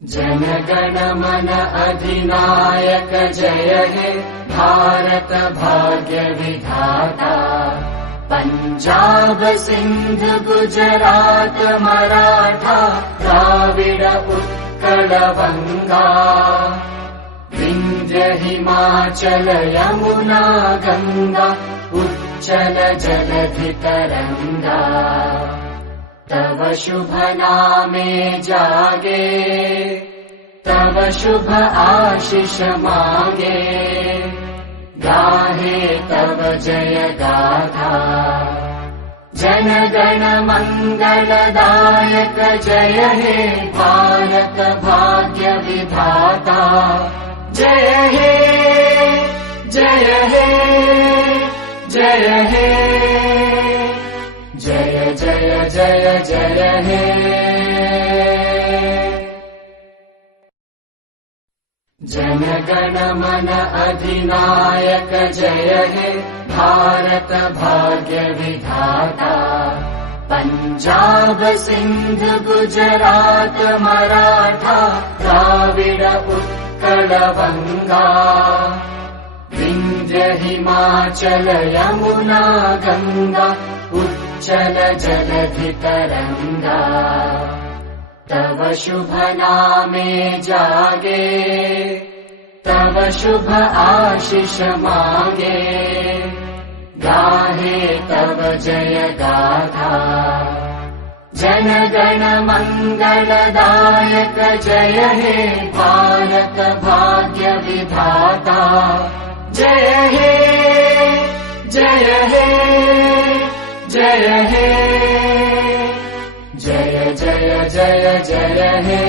जन गण मन अधिनायक जय हे भारत भाग्य विधाता। पंजाब सिंध गुजरात मराठा द्राविड उत्कल बंगा। विंध्य हिमाचल यमुना गंगा उच्चल जलधि तरंगा। तव शुभ नामे जागे तव शुभ आशीष मांगे। गाहे तव जय गाथा जन गण मंगलदायक जय हे भारत भाग्य विधाता। जय हे जय हे जय हे जय जय जय जय हे। जन गण मन अधिनायक जय हे भारत भाग्य विधाता। पंजाब सिंध गुजरात मराठा द्राविड उत्कल बंगा। विंध्य हिमाचल यमुना गंगा उच्चल जलधि तरंगा। तव शुभ नामे जागे तव शुभ आशीष मांगे। गाहे तव जय गाथा जन गण मंगलदायक जय हे भारत भाग्य विधाता। जय हे जय हे जय हे जय जय जय जय हे।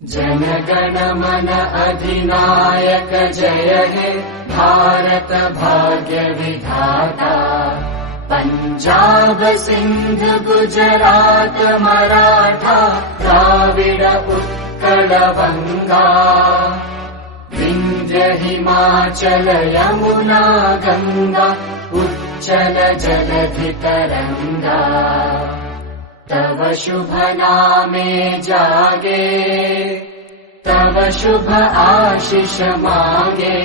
जन गण मन अधिनायक जय हे भारत भाग्य विधाता। पंजाब सिंध गुजरात मराठा द्राविड उत्कल बंगा। विंध्य हिमाचल यमुना गंगा उच्चल जलधि तरंगा। तव शुभ नामे जागे तव शुभ आशीष मांगे।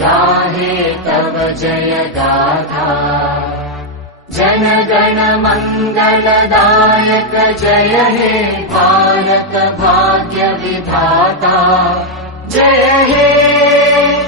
गाहे तव जय गाथा जन गण मंगलदायक जय हे भारत भाग्य विधाता। जय हे